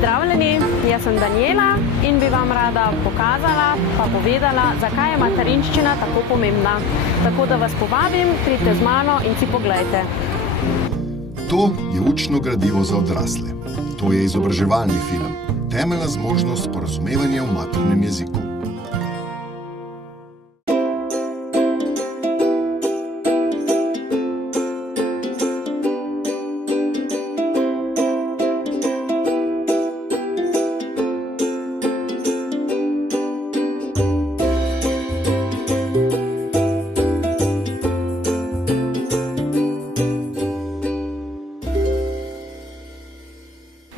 Pozdravljeni, jaz sem Daniela in bi vam rada pokazala pa povedala, zakaj je materinščina tako pomembna. Tako da vas povabim, pridite z mano in si poglejte. To je učno gradivo za odrasle. To je izobraževalni film, temeljna zmožnost sporazumevanja v maternem jeziku.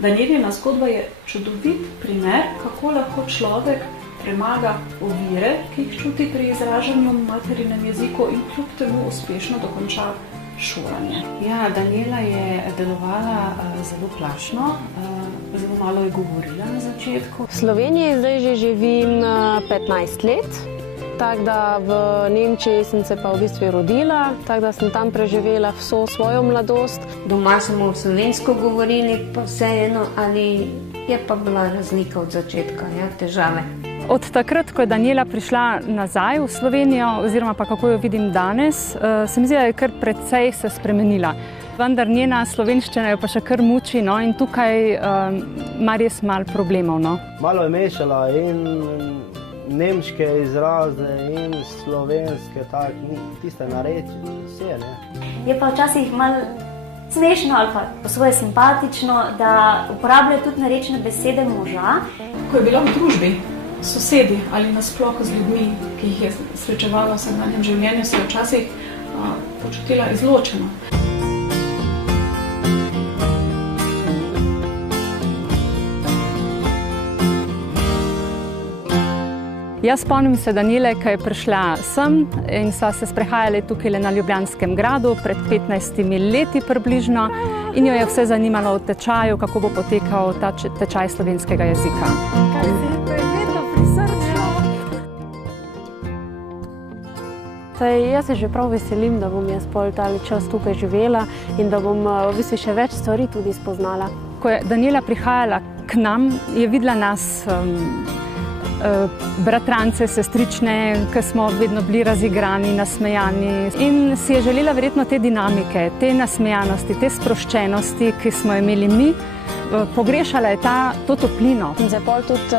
Danielina zgodba je čudovit primer, kako lahko človek premaga ovire, ki jih čuti pri izražanju v materinem jeziku in kljub temu uspešno dokonča šolanje. Ja, Daniela je delovala zelo plašno, zelo malo je govorila na začetku. V Sloveniji zdaj že živim 15 let. Tako da v Nemčiji sem se pa v bistvu rodila, tako da sem tam preživela vso svojo mladost. Doma smo slovensko govorili, pa vseeno, ali je pa bila razlika od začetka, ja, težave. Od takrat, ko je Daniela prišla nazaj v Slovenijo, oziroma pa kako jo vidim danes, se mi zdi, da je kar precej se spremenila. Vendar njena slovenščina jo pa še kar muči, no, in tukaj ima res malo problemov. No. Malo je mešala in nemške izraze in slovenske, tako, tiste narečje, vse, ne. Je pa včasih malo smešno ali pa po svoje simpatično, da uporablja tudi narečne besede moža. Ko je bila v družbi sosedi ali nasploh z ljudmi, ki jih je srečevala v vsakdanjem življenju, se je včasih počutila izločeno. Jaz spomnim se Daniele, ko je prišla sem in sva se sprehajali tukaj na Ljubljanskem gradu pred 15 leti približno in jo je vse zanimalo o tečaju, kako bo potekal ta tečaj slovenskega jezika. Jaz se že prav veselim, da bom jaz pol tale čas tukaj živela in da bom v bistvu še več stvari tudi spoznala. Ko je Daniela prihajala k nam, je videla nas bratrance, sestrične, ki smo vedno bili razigrani, nasmejani in si je želela verjetno te dinamike, te nasmejanosti, te sproščenosti, ki smo imeli mi. Pogrešala je to toplino. Sem se pol tudi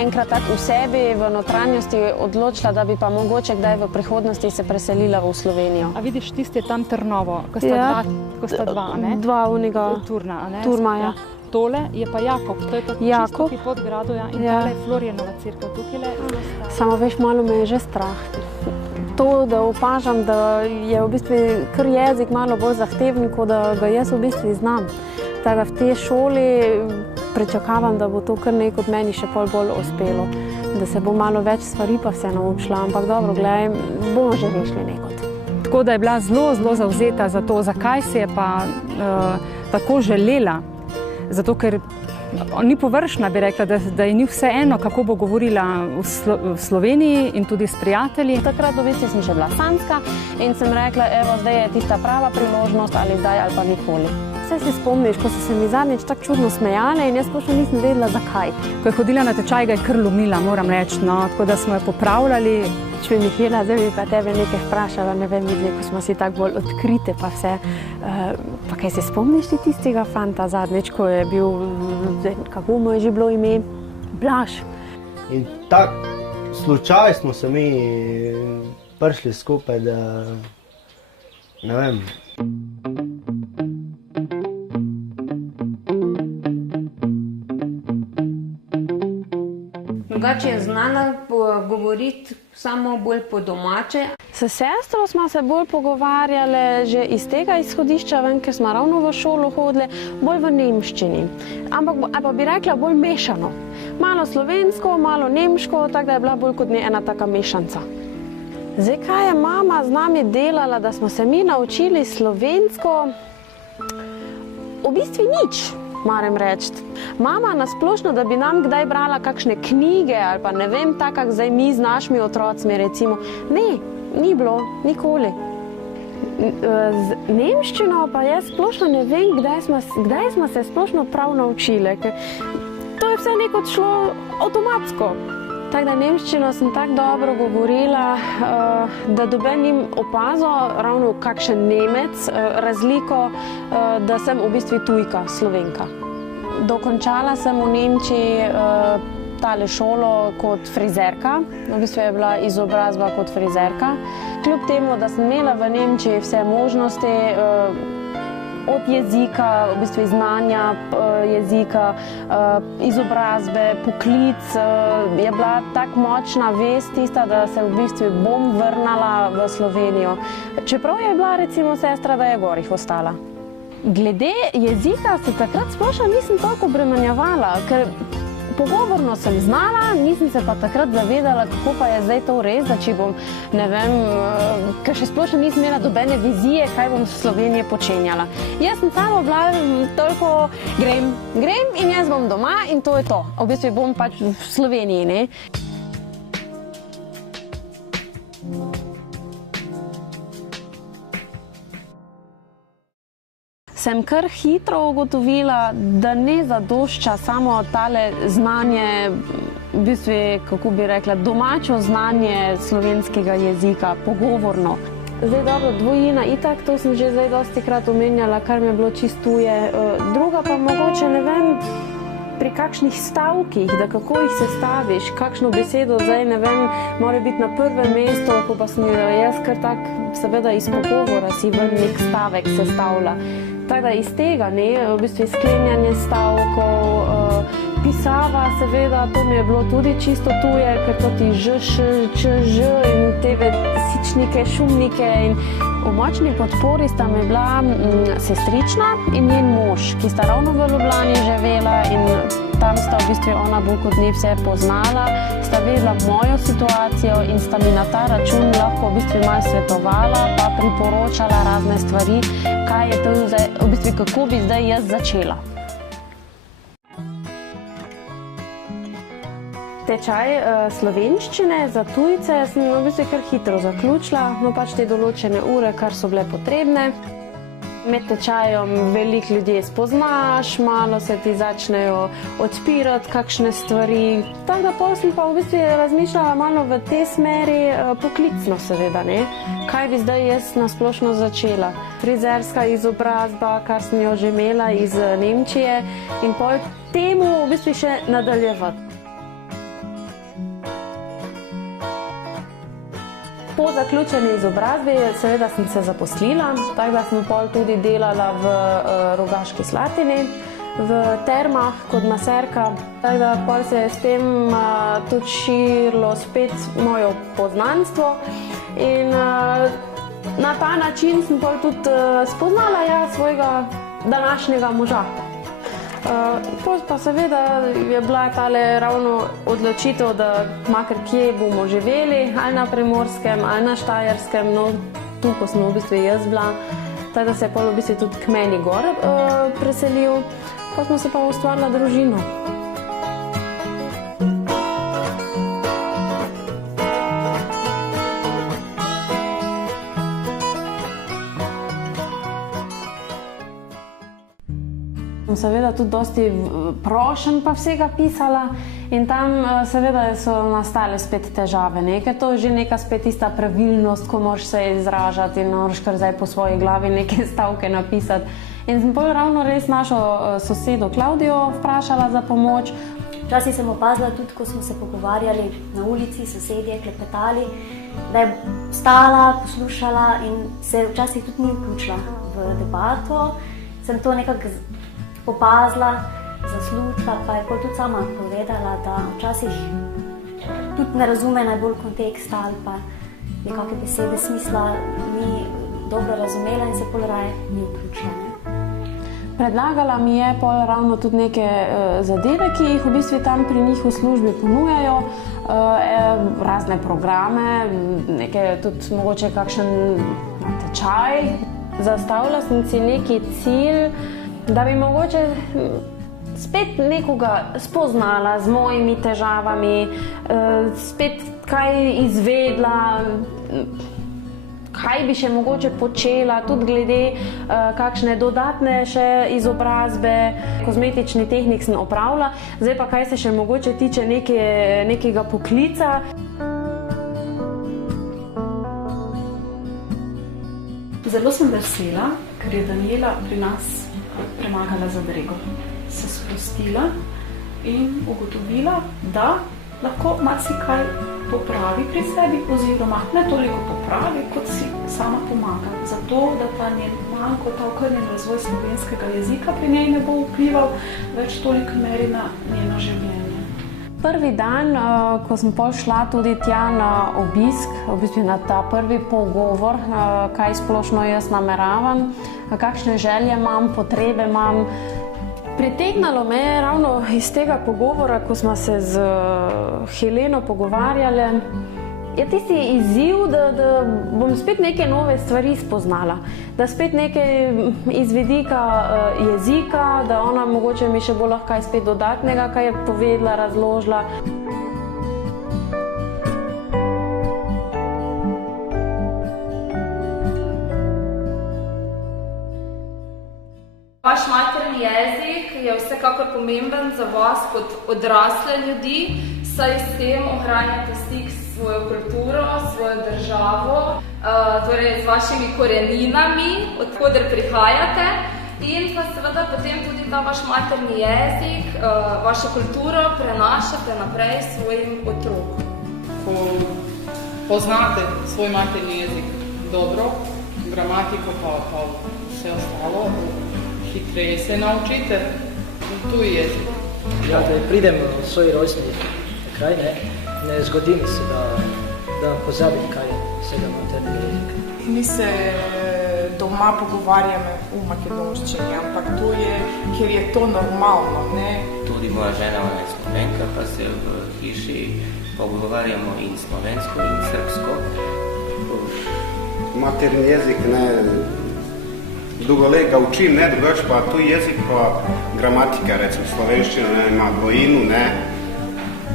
enkrat tako v sebi, v notranjosti odločila, da bi pa mogoče kdaj v prihodnosti se preselila v Slovenijo. A vidiš, tisti je tam Trnovo, ko sta dva, ne? Dva unega. Turna, ne? Turma, ja. Tole je pa Jakob, to je pa čisto tukaj pod gradu, ja, in tale je Florijanova cerkev, tukaj le. Samo veš, malo me je že strah. To, da opažam, da je v bistvu kar jezik malo bolj zahteven, kot da ga jaz v bistvu znam. Tako da v tej šoli pričakavam, da bo to kar nekaj od meni še bolj uspelo. Da se bo malo več stvari pa vse naučila, ampak dobro, gledaj, bomo že rešili nekot. Tako da je bila zelo, zelo zavzeta za to, zakaj se je pa tako želela. Zato, ker ni površna, bi rekla, da ji ni vseeno, kako bo govorila v Sloveniji in tudi s prijatelji. Takrat v bistvu sem še bila samska in sem rekla, evo, zdaj je tista prava priložnost, ali zdaj ali pa nikoli. Vse se spomniš, ko so se mi zadnjič tako čudno smejale in jaz sploh nisem vedela, zakaj. Ko je hodila na tečaj, ga je kar lomila, moram reči, no, tako da smo jo popravljali. Če bi Mihela, zdaj bi pa tebe nekaj vprašala, ne vem, videli, ko smo si tako bolj odkrite pa vse. Pa kaj se spomniš ti tistega fanta zadnjič, ko je bil, kako mu je že bilo ime? Blaž. In tak slučaj smo se mi prišli skupaj, da ne vem. Drugače je znala govoriti samo bolj po domače. S sestro smo se bolj pogovarjali že iz tega izhodišča ven, ker smo ravno v šolo hodili, bolj v nemščini. Ampak pa bi rekla bolj mešano. Malo slovensko, malo nemško, tako da je bila bolj kot ena taka mešanca. Zdaj, kaj je mama z nami delala, da smo se mi naučili slovensko? V bistvu nič. Moram reči. Mama nasplošno, da bi nam kdaj brala kakšne knjige ali pa ne vem, tako jak zdaj mi z našimi otrocmi recimo. Ne, ni bilo, nikoli. Z nemščino pa jaz splošno ne vem, kdaj smo se splošno prav naučili. to je vse neko šlo avtomatsko. Tako da nemščino sem tako dobro govorila, da doben jim opazil ravno kakšen Nemec, razliko, da sem v bistvu tujka, Slovenka. Dokončala sem v Nemčiji tale šolo kot frizerka, v bistvu je bila izobrazba kot frizerka. Kljub temu, da sem imela v Nemčiji vse možnosti, od jezika, v bistvu znanja jezika, izobrazbe, poklic, je bila tako močna vest tista, da se v bistvu bom vrnala v Slovenijo. Čeprav je bila recimo sestra, da je gorih ostala. Glede jezika se takrat splošno nisem toliko obremenjevala, ker pogovorno sem znala, nisem se pa takrat zavedala, kako pa je zdaj to res, da če bom, ne vem, ker še splošno nisem imela dobene vizije, kaj bom v Sloveniji počenjala. Jaz sem samo bila toliko grem in jaz bom doma in to je to. V bistvu bom pač v Sloveniji, ne. Sem kar hitro ugotovila, da ne zadošča samo tale znanje, v bistvu, kako bi rekla, domačo znanje slovenskega jezika, pogovorno. Zdaj dobro, dvojina itak, to sem že zdaj dostikrat omenjala, kar mi je bilo čistuje. Druga pa mogoče, ne vem, pri kakšnih stavkih, da kako jih sestaviš, kakšno besedo zdaj, ne vem, mora biti na prvem mestu, ko pa sem jaz kar tak, seveda iz pogovora si ven nek stavek sestavlja. Tako da iz tega, ne, v bistvu sklenjanje stavkov, pisava, seveda, to mi je bilo tudi čisto tuje, ker to ti ž, š, č, ž in te sičnike, šumnike in v močni podpori sta mi bila sestrična in njen mož, ki sta ravno v Ljubljani živela in tam sta v bistvu ona bolj kot ne vse poznala, sta vedela mojo situacijo in sta mi na ta račun lahko v bistvu malo svetovala, pa priporočala razne stvari, kaj je to zdaj, v bistvu kako bi zdaj jaz začela. Tečaj slovenščine za tujce sem v bistvu kar hitro zaključila, no pač te določene ure, kar so bile potrebne. Med tečajem veliko ljudi spoznaš, malo se ti začnejo odpirati kakšne stvari. Tako da pol sem pa v bistvu razmišljala malo v tej smeri poklicno seveda, ne? Kaj bi zdaj jaz nasplošno začela? Frizerska izobrazba, kar sem jo že imela iz Nemčije in pol temu v bistvu še nadaljevati. Po zaključeni izobrazbi seveda sem se zaposlila, tako da sem pol tudi delala v Rogaški Slatini, v termah kot maserka, tako da pol se je s tem tudi širilo spet moje poznanstvo in na ta način sem pol tudi spoznala svojega današnjega moža. Pa seveda je bila tale ravno odločitev, da makar kje bomo živeli, ali na Primorskem, ali na Štajerskem, no tu, ko smo v bistvu jaz bila, tako da se je pol v bistvu tudi k meni gor preselil, pa smo se pa ustvarila družino. Sem seveda tudi dosti prošenj pa vsega pisala in tam seveda so nastale spet težave, ne? Ker to je že neka spet tista pravilnost, ko moraš se izražati in moraš kar zdaj po svoji glavi neke stavke napisati. In sem pol ravno res našo sosedo Klaudijo vprašala za pomoč. Včasih sem opazila tudi, ko smo se pogovarjali na ulici, sosedje, klepetali, da je stala, poslušala in se včasih tudi ni vključila v debato. Sem to nekako opazila, zaslučila, pa je tudi sama povedala, da včasih tudi ne razume najbolj konteksta ali pa je kakšne besede smisla ni dobro razumela in se pol raje ni vključila. Predlagala mi je pol ravno tudi neke zadeve, ki jih v bistvu tam pri njih v službi ponujajo, razne programe, neke tudi mogoče kakšen tečaj. Zastavila sem si neki cilj, da bi mogoče spet nekoga spoznala z mojimi težavami, spet kaj izvedla, kaj bi še mogoče počela, tudi glede kakšne dodatne še izobrazbe, kozmetični tehnik sem opravila, zdaj pa kaj se še mogoče tiče nekega poklica. Zelo sem vesela, ker je Danijela pri nas premagala zadrego. Se sprostila in ugotovila, da lahko marsikaj popravi pri sebi, oziroma ne toliko popravi, kot si sama pomaga. Zato, da ta njen manko, ta okrnjen razvoj slovenskega jezika pri njej ne bo vplival več toliko meri na njeno življenje. Prvi dan, ko sem pol šla tudi tja na obisk, v bistvu na ta prvi pogovor, kaj splošno jaz nameravam, kakšne želje imam, potrebe imam, pritegnalo me je ravno iz tega pogovora, ko smo se z Heleno pogovarjali, je tisti izziv, da bom spet neke nove stvari spoznala, da spet nekaj iz vidika jezika, da ona mogoče mi še bo lahko kaj spet dodatnega, kaj je povedala, razložila. Vaš materni jezik je vsekakor pomemben za vas kot odrasle ljudi, saj s tem ohranjate stik s svojo kulturo, svojo državo, torej z vašimi koreninami, od koder prihajate, in pa seveda potem tudi ta vaš materni jezik, vašo kulturo prenašate naprej svojim otrokom. Ko poznate svoj materni jezik dobro, gramatiko pa vse ostalo, hitreje se naučite tuji jezik. Ja, da pridem v svoj rojstni kraj, ne zgodi mi se, da pozabim kaj vsega materni jezik. Mi se doma pogovarjamo v makedonščini, ampak to je, ker je to normalno, ne? Tudi moja žena, ona je Slovenka, pa se v hiši pogovarjamo in slovensko, in srpsko. Materni jezik, dolgo let ga učim, drugače pa tuji jezik pa gramatika, recimo slovenščina ima dvojinu,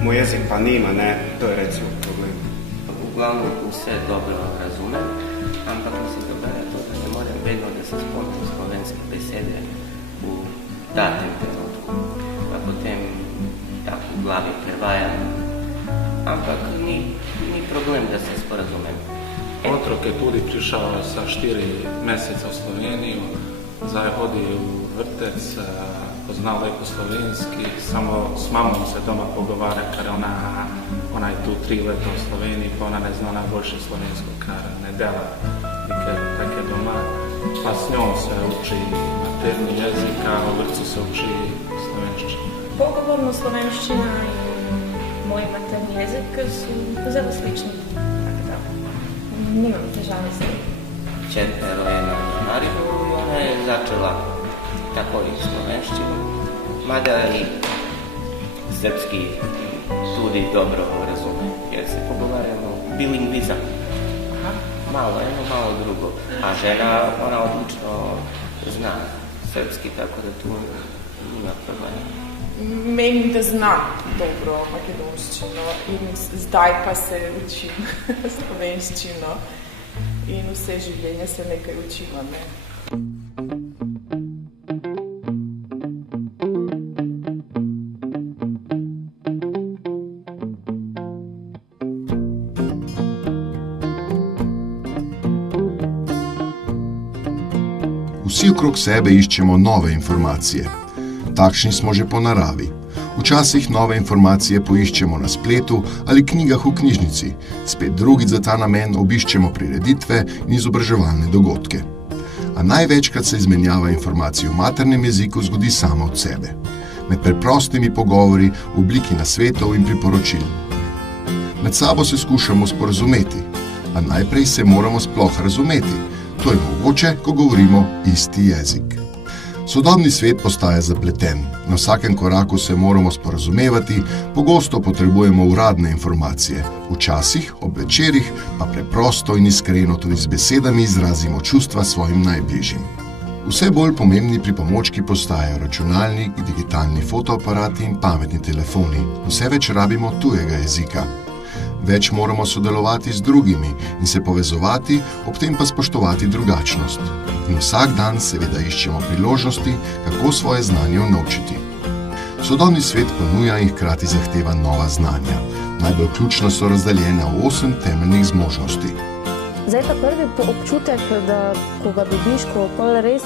moj jezik pa nima, to je recimo problem. Uglavnom vse dobro razumem, ampak mislim dogaja to, da ne morem vedno, da se spomnim slovenske besede v datem trenutku, pa potem tako v glavi prevajam, ampak ni problem, da se sporazumem. Otrok je tudi prišel sa 4 meseca v Sloveniju, zdaj hodi v vrtec, pozna lepo slovenski, samo s mamom se doma pogovarja, ker ona je tu 3 leta v Sloveniji, pa ona ne zna najboljše slovensko, ker ne dela neke take doma. Pa s njom se uči materni jezik, a v vrtcu se uči slovenščina. Pogovorno slovenščina in moj materni jezik su zelo slični. Nimam težave s tem. Čerka je rojena v Mariboru i ona je začela tako i slovenščinu, mada i srpski tudi dobro razume, jer se pogovarjamo bilingvizam. Malo jedno, malo drugo. A žena, ona odlično zna srpski, tako da tu nima problema. Menim, da zna dobro makedonščino in zdaj pa se učim slovenščino in vse življenje se nekaj učimo, Vsi okrog sebe iščemo nove informacije. Takšni smo že po naravi. Včasih nove informacije poiščemo na spletu ali knjigah v knjižnici, spet drugič za ta namen obiščemo prireditve in izobraževalne dogodke. A največkrat se izmenjava informacij v maternem jeziku zgodi sama od sebe, med preprostimi pogovori v obliki nasvetov in priporočil. Med sabo se skušamo sporazumeti, a najprej se moramo sploh razumeti. To je mogoče, ko govorimo isti jezik. Sodobni svet postaja zapleten, na vsakem koraku se moramo sporazumevati, pogosto potrebujemo uradne informacije, včasih, ob večerih, pa preprosto in iskreno tudi z besedami izrazimo čustva svojim najbližjim. Vse bolj pomembni pripomočki postajajo računalnik, digitalni fotoaparati in pametni telefoni, vse več rabimo tujega jezika. več moramo sodelovati z drugimi in se povezovati, ob tem pa spoštovati drugačnost. In vsak dan seveda iščemo priložnosti, kako svoje znanje unovčiti. Sodobni svet ponuja in hkrati zahteva nova znanja. Najbolj ključno so razdeljene v 8 temeljnih zmožnosti. Zdaj ta prvi občutek, da ko ga dobiš, ko pol res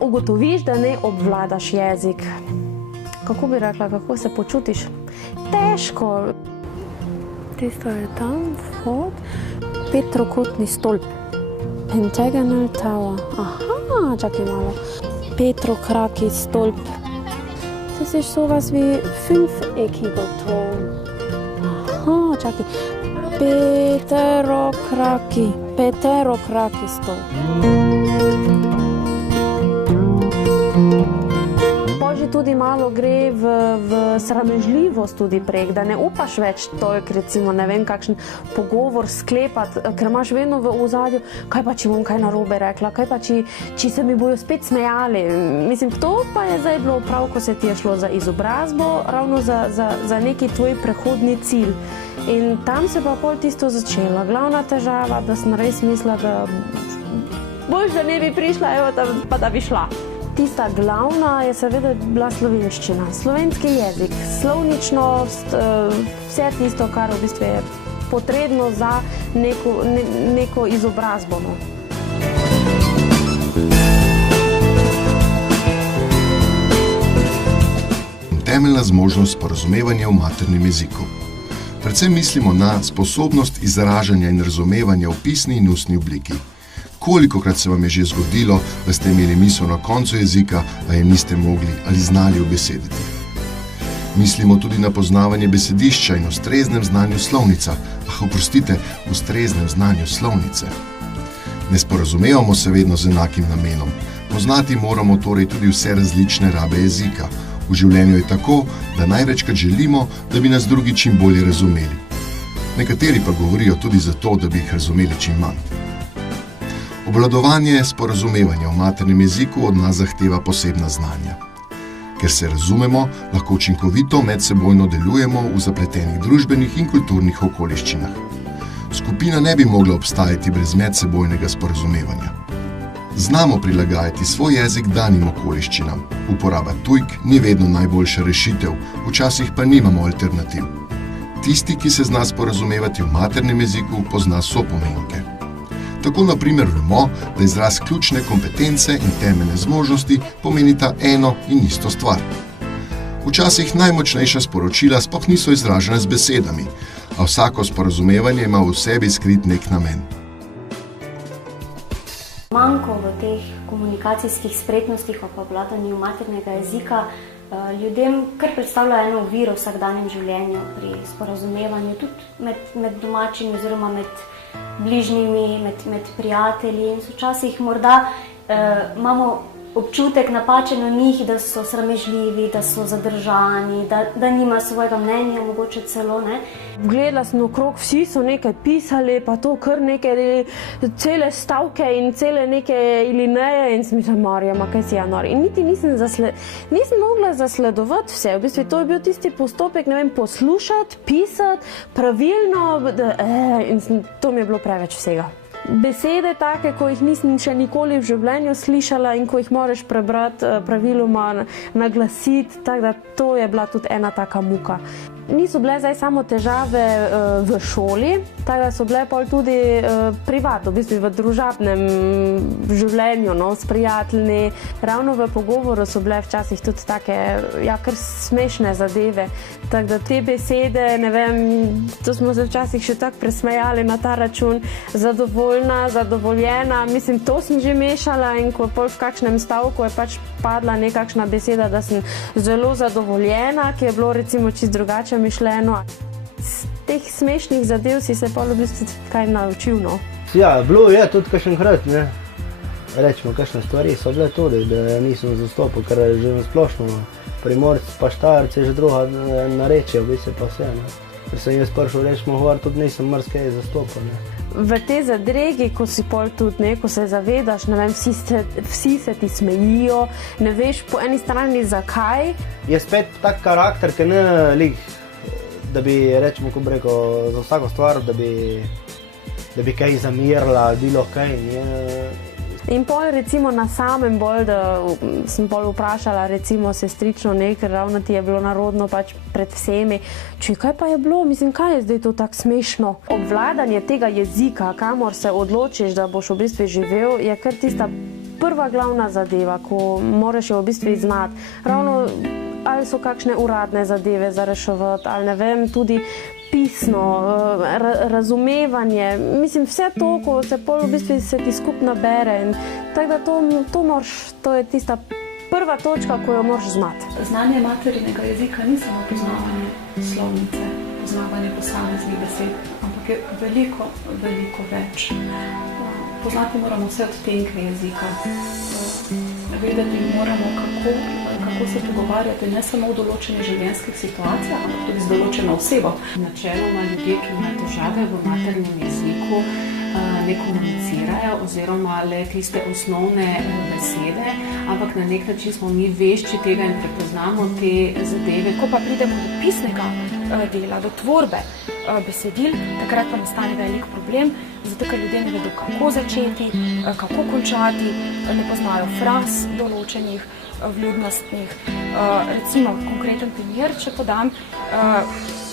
ugotoviš, da ne obvladaš jezik. Kako bi rekla, kako se počutiš? Težko. Tisto je tam, vhod, 5-trokotni stolp. Pentagonal tower. Aha, čakaj malo. 5-trokraki stolp. Das ist sowas wie 5-eckiger Turm. Aha, čakaj. Peterokraki stolp. Že tudi malo gre v sramežljivost tudi prek, da ne upaš več toliko, recimo, ne vem, kakšen pogovor sklepati, ker imaš vedno v ozadju, kaj pa, če bom kaj narobe rekla, kaj pa, če se mi bojo spet smejali. Mislim, to pa je zdaj bilo prav, ko se ti je šlo za izobrazbo, ravno za neki tvoj prehodni cilj. In tam se pa pol tisto začela. Glavna težava, da sem res mislila, da boljš, da ne bi prišla, evo, pa da bi šla. Tista glavna je seveda bila slovenščina, slovenski jezik, slovničnost, vse tisto, kar v bistvu je potrebno za neko izobrazbo. Temeljna zmožnost sporazumevanja v maternem jeziku. Predvsem mislimo na sposobnost izražanja in razumevanja v pisni in ustni obliki. Kolikokrat se vam je že zgodilo, da ste imeli misel na koncu jezika, a je niste mogli ali znali ubesediti. Mislimo tudi na poznavanje besedišča in ustreznem znanju slovnica, oprostite, ustreznem znanju slovnice. Ne sporazumevamo se vedno z enakim namenom. Poznati moramo torej tudi vse različne rabe jezika. V življenju je tako, da največkrat želimo, da bi nas drugi čim bolje razumeli. Nekateri pa govorijo tudi zato, da bi jih razumeli čim manj. Obvladovanje sporazumevanja v maternem jeziku od nas zahteva posebna znanja. Ker se razumemo, lahko učinkovito medsebojno delujemo v zapletenih družbenih in kulturnih okoliščinah. Skupina ne bi mogla obstajati brez medsebojnega sporazumevanja. Znamo prilagajati svoj jezik danim okoliščinam. Uporaba tujk ni vedno najboljša rešitev, včasih pa nimamo alternativ. Tisti, ki se zna sporazumevati v maternem jeziku, pozna sopomenike. Tako na primer vemo, da izraz ključne kompetence in temeljne zmožnosti pomenita eno in isto stvar. Včasih najmočnejša sporočila sploh niso izražena z besedami, a vsako sporazumevanje ima v sebi skrit nek namen. Manko v teh komunikacijskih spretnostih ob obvladanju maternega jezika ljudem kar predstavlja eno oviro v vsakdanjem življenju pri sporazumevanju, tudi med domačimi oziroma med bližnjimi, med prijatelji. In včasih morda imamo občutek napačen o njih, da so sramežljivi, da so zadržani, da nima svojega mnenja, mogoče celo ne. Gledala sem okrog, vsi so nekaj pisali, pa to kar neke cele stavke in cele neke ilineje in sem mislila, Marija, ma kaj si ja nori. In niti nisem mogla zasledovati vse. V bistvu to je bil tisti postopek, ne vem, poslušati, pisati, pravilno, in to mi je bilo preveč vsega. Besede take, ko jih nisem še nikoli v življenju slišala in ko jih moraš prebrati praviloma, naglasiti, tako da to je bila tudi ena taka muka. Niso bile zdaj samo težave v šoli, tako da so bile pol tudi privatno, v bistvu v družabnem življenju, s prijatelji. Ravno v pogovoru so bile včasih tudi take, kar smešne zadeve. Tako da te besede, ne vem, to smo se včasih še tako presmejali na ta račun, zadovoljna, zadovoljena, mislim, to sem že mešala in ko pol v kakšnem stavku je pač padla nekakšna beseda, da sem zelo zadovoljena, ki je bilo recimo čisto drugače mišljeno. Z teh smešnih zadev si se pol v bistvu kaj naučil, no? Ja, bilo je tudi kakšenkrat, ne. Rečemo, kakšne stvari so bile tudi, da nisem zastopil, ker je že splošno Primorci pa Štajerci je že druga narečja, v bistvu pa vse, ne. Ker sem jaz prišel rečemo hovor, tudi nisem marsikaj zastopil, ne. V te zadregi, ko si pol tudi, ko se zavedaš, ne vem, vsi se ti smejijo, ne veš po eni strani zakaj. Je spet tak karakter, ki ne da bi, rečemo, ko bi rekel, za vsako stvar, da bi kaj zamirala, bilo kaj. In pol recimo na samem bolj, da sem pol vprašala recimo sestrično nekaj, ravno ti je bilo narodno pač pred vsemi, čuj, kaj pa je bilo, mislim, kaj je zdaj to tako smešno? Obvladanje tega jezika, kamor se odločiš, da boš v bistvu živel, je kar tista prva glavna zadeva, ko moraš jo v bistvu znati. Ravno ali so kakšne uradne zadeve za reševati, ali ne vem, tudi pisno, razumevanje, mislim, vse to, ko se pol v bistvu se ti skupno bere. Tako da to je tista prva točka, ko jo moraš znati. Znanje materinega jezika ni samo poznavanje slovnice, poznavanje posameznih besed, ampak je veliko, veliko več. Poznati moramo vse odtenke jezika. Vedeti moramo, kako se pogovarjati ne samo v določenih življenjskih situacijah, ampak tudi z določeno osebo. Načeloma ljudje, ki imajo težave v maternem jeziku, ne komunicirajo oziroma le tiste osnovne besede, ampak na nek način smo mi vešči tega in prepoznamo te zadeve. Ko pa pridemo do pisnega dela, do tvorbe besedil, takrat pa nastane velik problem, zato ker ljudje ne vedo, kako začeti, kako končati, ne poznajo fraz določenih, vljudnostnih. Recimo, konkreten primer, če podam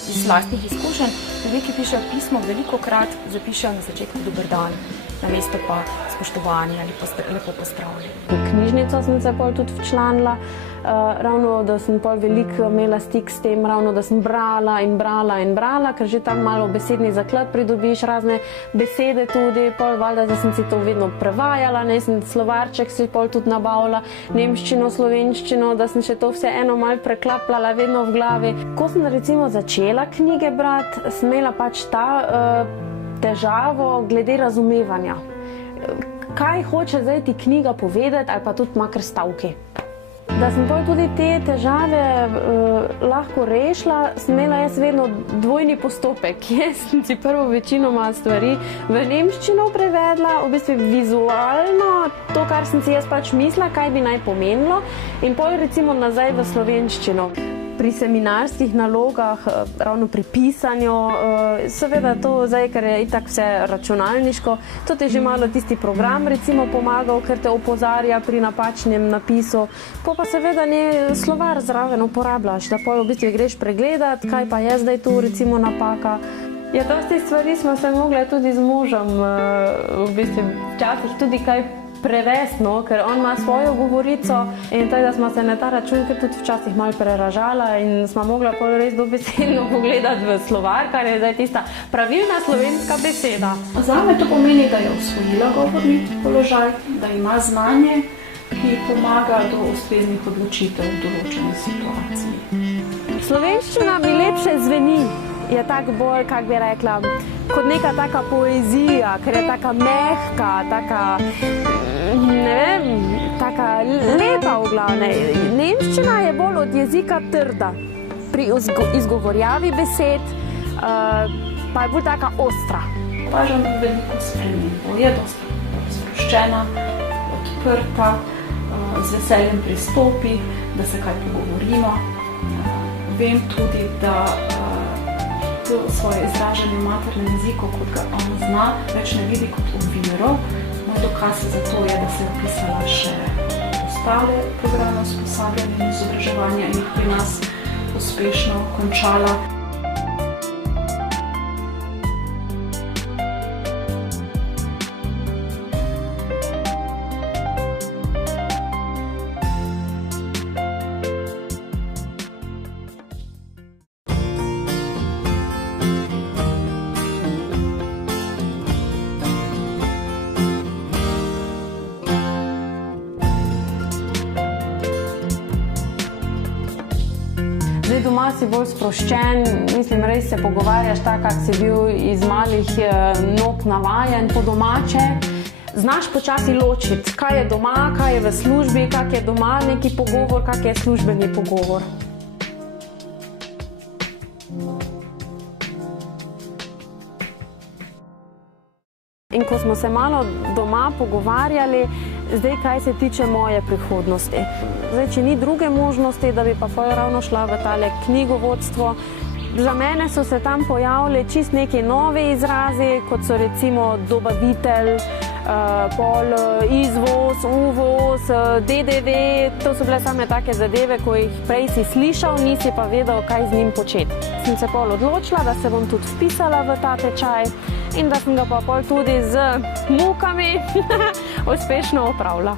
iz lastnih izkušenj, ljudje, ki pišejo pismo, velikokrat zapišejo na začetku dober dan, namesto pa spoštovanje ali lepo pozdravljeni. V knjižnico sem se pol tudi včlanila, ravno da sem pol veliko imela stik s tem, ravno da sem brala in brala, ker že tam malo besedni zaklad pridobiš, razne besede tudi, pol valjda, da sem si to vedno prevajala, ne, sem slovarček si pol tudi nabavila, nemščino, slovenščino, da sem še to vse eno malo preklapljala vedno v glavi. Ko sem recimo začela knjige brati, sem imela pač ta težavo glede razumevanja. Kaj hoče zdaj ti knjiga povedati ali pa tudi makar stavki. Da sem pol tudi te težave lahko rešila, sem imela jaz vedno dvojni postopek. Jaz sem si prvo večinoma stvari v nemščino prevedla, v bistvu vizualno, to, kar sem si jaz pač mislila, kaj bi naj pomenilo, in pol recimo nazaj v slovenščino. Pri seminarskih nalogah, ravno pri pisanju, seveda to zdaj, ker je itak vse računalniško, to ti že malo tisti program recimo pomagal, ker te opozarja pri napačnem napisu, pa seveda ne slovar zraven uporabljaš, da pol v bistvu greš pregledat, kaj pa je zdaj tu recimo napaka. Ja, dosti stvari smo se mogli tudi z možem v bistvu včasih tudi kaj prevesti, no, ker on ima svojo govorico in tako da smo se na ta račun kar tudi včasih malo preražala in smo mogla pol res dobesedno pogledati v slovar, kar je zdaj tista pravilna slovenska beseda. Zame to pomeni, da je osvojila govorni položaj, da ima znanje, ki pomaga do ustreznih odločitev v določeni situaciji. Slovenščina mi lepše zveni, je tako bolj, kak bi rekla, kot neka taka poezija, ker je taka mehka, taka, ne vem, taka lepa v glavne. Nemščina je bolj od jezika trda, pri izgovorjavi besed, pa je bolj taka ostra. Opažam veliko spremembo, je dosti sproščena, odprta, z veseljem pristopi, da se kaj pogovorimo. Vem tudi, da to svoje izražanje v maternem jeziku, kot ga on zna, več ne vidi kot oviro. Moj dokaz za to je, da se je vpisala še ostale programe usposabljanja in izobraževanja in jih pri nas uspešno končala. Doma si bolj sproščen, mislim, res se pogovarjaš tako, kak si bil iz malih nog navajen po domače. Znaš počasi ločiti, kaj je doma, kaj je v službi, kak je doma neki pogovor, kak je službeni pogovor. In ko smo se malo doma pogovarjali, zdaj, kaj se tiče moje prihodnosti. Zdaj, če ni druge možnosti, da bi pa ravno šla v tale knjigovodstvo, Za mene so se tam pojavili čist neki novi izrazi, kot so recimo dobavitelj, pol izvoz, uvoz, DDV. To so bile same take zadeve, ko jih prej si slišal, nisi pa vedel, kaj z njim početi. Sem se pol odločila, da se bom tudi vpisala v ta tečaj in da sem ga pa pol tudi z mukami uspešno opravila.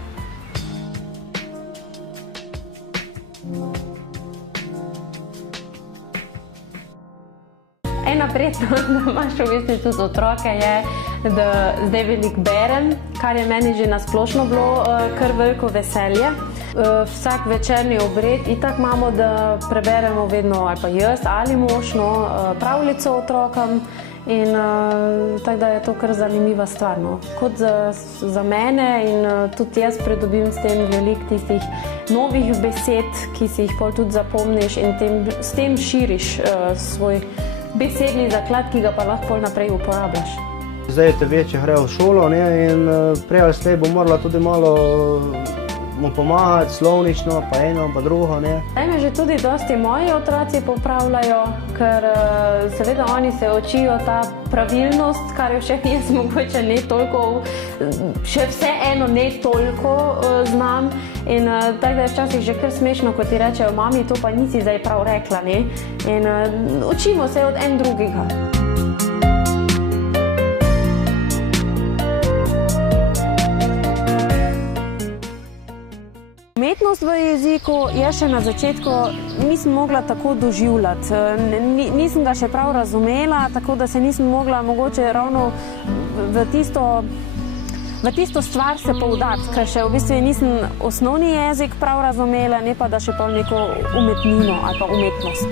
Ena prednost, da imaš v bistvu tudi otroke, je, da zdaj veliko berem, kar je meni že nasplošno bilo kar veliko veselje. Vsak večerni obred itak imamo, da preberemo vedno, ali pa jaz ali mož, pravljico otrokom. In tako da je to kar zanimiva stvar. Kot za mene in tudi jaz pridobim s tem veliko tistih novih besed, ki si jih pol tudi zapomniš in s tem širiš svoj besedni zaklad, ki ga pa lahko naprej uporabljaš. Zdaj te večje grejo v šolo in prej ali slej bo morala tudi malo mu pomagati, slovnično, pa eno, pa drugo. Zdaj me že tudi dosti moji otroci popravljajo, ker seveda oni se učijo ta pravilnost, kar jo še jaz mogoče ne toliko, še vseeno ne toliko znam. In tako da je včasih že kar smešno, ko ti rečejo, mami, to pa nisi zdaj prav rekla, ne? In učimo se od en drugega. Umetnost v jeziku je še na začetku nisem mogla tako doživljati. Nisem ga še prav razumela, tako da se nisem mogla mogoče ravno v tisto stvar se poudariti, ker še v bistvu nisem osnovni jezik prav razumela, ne pa da še pol neko umetnino ali pa umetnost.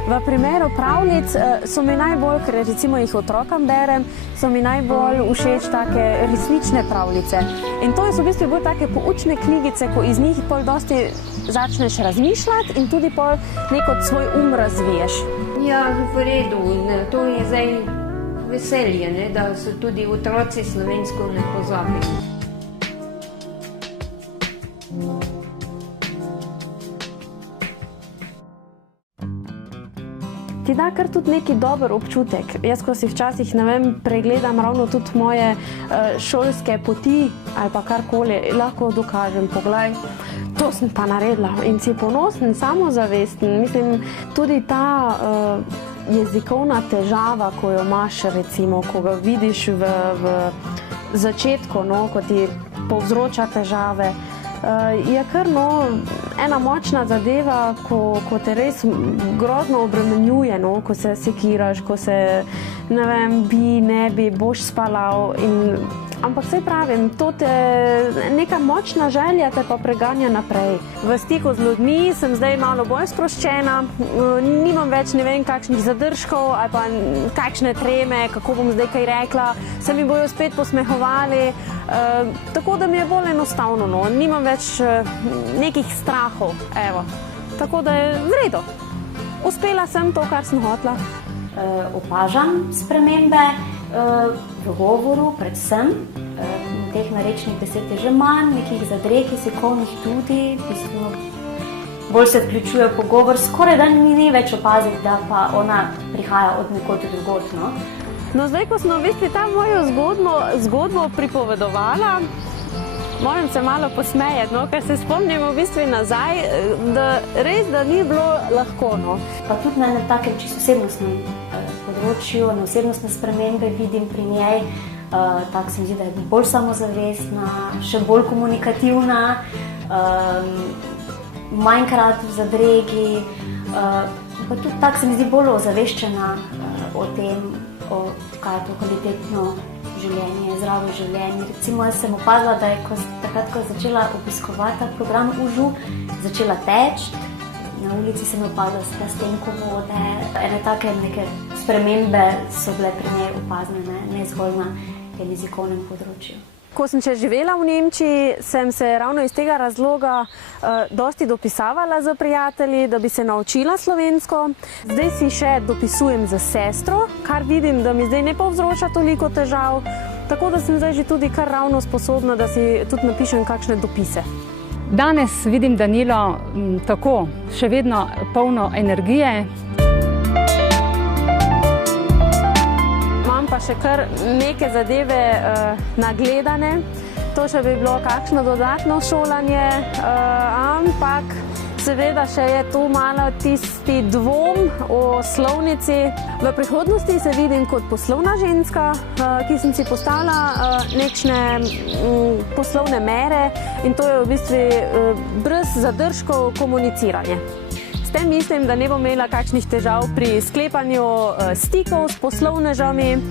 V primeru pravljic so mi najbolj, ker recimo jih otrokom berem, so mi najbolj všeč take resnične pravljice. In to so v bistvu bolj take poučne knjigice, ko iz njih pol dosti začneš razmišljati in tudi pol neko svoj razviješ. Ja, v redu. To je zdaj veselje, ne? Da so tudi otroci slovensko ne pozabili. Ti da kar tudi neki dober občutek. Jaz, ko si včasih, ne vem, pregledam ravno tudi moje šolske poti ali pa karkoli, lahko dokažem, poglej, to sem pa naredila in si ponosen, samozavesten. Mislim, tudi ta jezikovna težava, ko jo imaš, recimo, ko ga vidiš v začetku, ko ti povzroča težave, je kar ena močna zadeva, ko te res grozno obremenjuje, ko se sekiraš, ko se, ne vem, ne bi, boš spalal. Ampak saj pravim, neka močna želja te pa preganja naprej. V stiku z ljudmi sem zdaj malo bolj sproščena, nimam več ne vem kakšnih zadržkov ali pa kakšne treme, kako bom zdaj kaj rekla, se mi bojo spet posmehovali, tako da mi je bolj enostavno, nimam več nekih strahov, evo. Tako da je v redu. Uspela sem to, kar sem hotela. Opažam spremembe v govoru, predvsem. Teh narečnih besed je že manj, nekih zadreg jezikovnih tudi, bolj se vključuje v pogovor, skoraj da ni več opaziti, da pa ona prihaja od nekod drugod. No, zdaj, ko smo v bistvu ta mojo zgodbo pripovedovala, moram se malo posmejati, ker se spomnimo v bistvu nazaj, da res, da ni bilo lahko. Pa tudi na takem čisto osebnostnem področju, na osebnostne spremembe vidim pri njej, tako se mi zdi, da je bolj samozavestna, še bolj komunikativna, manjkrat v zadregi, pa tudi tako se mi zdi bolj ozaveščena o tem, kaj je to kvalitetno življenje, zdravo življenje. Recimo, jaz sem opazila, da je takrat, ko je začela obiskovati ta program UŽU, začela teči. Na ulici sem opazila plastenko vode. Ene take neke spremembe so bile pri njej opazne, ne zgolj na tem jezikovnem področju. Ko sem še živela v Nemčiji, sem se ravno iz tega razloga dosti dopisavala z prijatelji, da bi se naučila slovensko. Zdaj si še dopisujem z sestro, kar vidim, da mi zdaj ne povzroča toliko težav. Tako da sem zdaj že tudi kar ravno sposobna, da si tudi napišem kakšne dopise. Danes vidim Danilo tako, še vedno polno energije. še kar neke zadeve nagledane. To še bi bilo kakšno dodatno šolanje, ampak seveda še je tu malo tisti dvom o slovnici. V prihodnosti se vidim kot poslovna ženska, ki sem si postavila nekšne poslovne mere in to je v bistvu brez zadržkov komuniciranje. S tem mislim, da ne bom imela kakšnih težav pri sklepanju stikov s poslovnežami,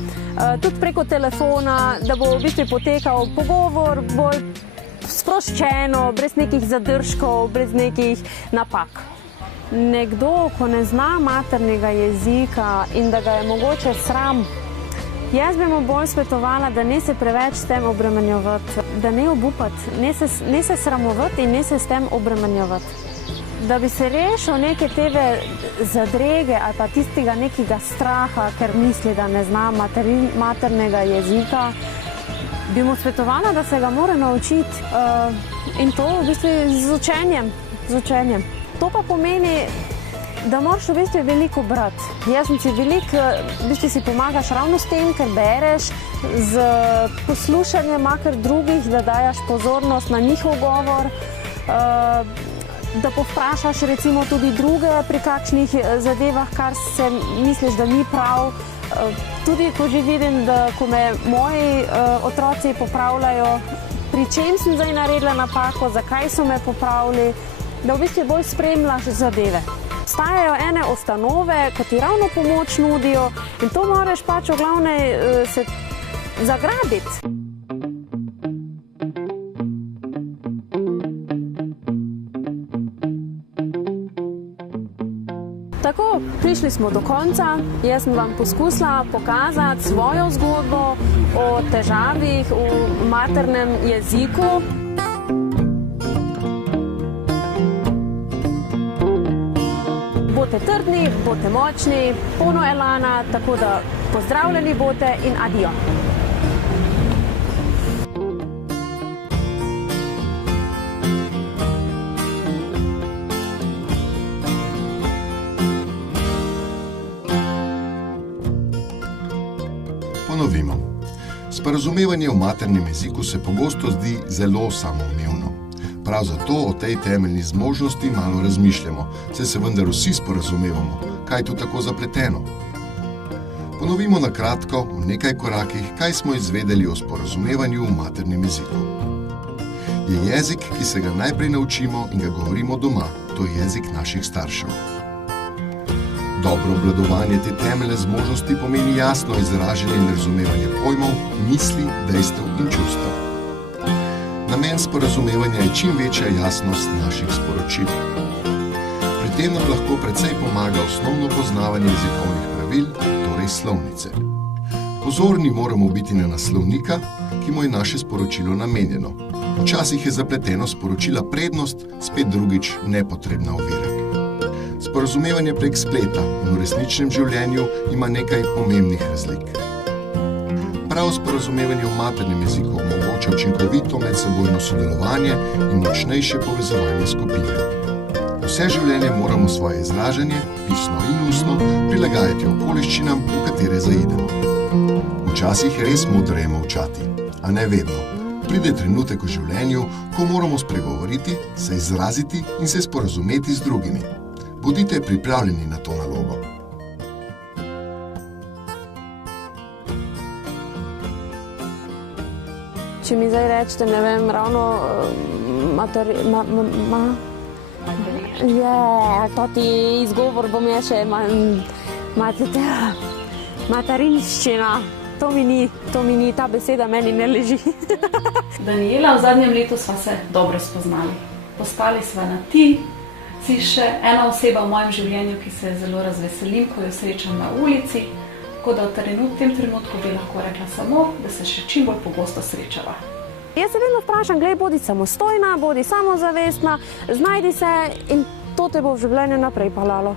tudi preko telefona, da bo v bistvu potekal pogovor bolj sproščeno, brez nekih zadržkov, brez nekih napak. Nekdo, ko ne zna maternega jezika in da ga je mogoče sram, jaz bi mu bolj svetovala, da ne se preveč s tem obremenjevati, da ne obupati, ne se sramovati in ne se s tem obremenjevati. Da bi se rešil neke tebe zadrege ali pa tistega nekega straha, ker misli, da ne zna maternega jezika, bi mu svetovala, da se ga mora naučiti in to v bistvu z učenjem. To pa pomeni, da moraš v bistvu veliko brati. Jaz sem si veliko, v bistvu si pomagaš ravno s tem, ker bereš, z poslušanjem makar drugih, da dajaš pozornost na njihov govor, da povprašaš recimo tudi druge pri kakšnih zadevah, kar se misliš, da ni prav. Tudi ko že vidim, da ko me moji otroci popravljajo, pri čem sem zdaj naredila napako, zakaj so me popravili, da v bistvu bolj spremljaš zadeve. Obstajajo ene ustanove, ko ti ravno pomoč nudijo in to moraš pač v glavne se zagrabiti. Tako, prišli smo do konca. Jaz sem vam poskusila pokazati svojo zgodbo o težavah v maternem jeziku. Bote trdni, bote močni, polno elana, tako da pozdravljeni bote in adijo. Ponovimo. Sporazumevanje v maternem jeziku se pogosto zdi zelo samoumevno. Prav zato o tej temeljni zmožnosti malo razmišljamo, saj se vendar vsi sporazumevamo, kaj je tu tako zapleteno. Ponovimo na kratko, v nekaj korakih, kaj smo izvedeli o sporazumevanju v maternem jeziku. Je jezik, ki se ga najprej naučimo in ga govorimo doma, to je jezik naših staršev. Dobro obvladovanje te temeljne zmožnosti pomeni jasno izražanje in razumevanje pojmov, misli, dejstev in čustev. Namen sporazumevanja je čim večja jasnost naših sporočil. Pri tem nam lahko precej pomaga osnovno poznavanje jezikovnih pravil, torej slovnice. Pozorni moramo biti na naslovnika, ki mu je naše sporočilo namenjeno. Včasih je zapleteno sporočila prednost, spet drugič nepotrebna ovira. Sporazumevanje prek spleta in v resničnem življenju ima nekaj pomembnih razlik. Prav sporazumevanje v maternem jeziku omogoča učinkovito medsebojno sodelovanje in močnejše povezovanje skupine. Vse življenje moramo svoje izražanje, pisno in ustno, prilagajati okoliščinam, v katere zaidemo. Včasih je res modreje molčati, a ne vedno. Pride trenutek v življenju, ko moramo spregovoriti, se izraziti in se sporazumeti z drugimi. Bodite pripravljeni na to nalogo. Če mi zdaj rečete, ne vem, ravno toti izgovor bom jaz še materinščina. To mi ni, ta beseda meni ne leži. Daniela, v zadnjem letu sva se dobro spoznali. Postali sva na ti. Si še ena oseba v mojem življenju, ki se zelo razveselim, ko jo srečam na ulici, tako da v tem trenutku bi lahko rekla samo, da se še čim bolj pogosto srečava. Jaz se vedno vprašam, glej, bodi samostojna, bodi samozavestna, znajdi se in to te bo v življenju naprej palalo.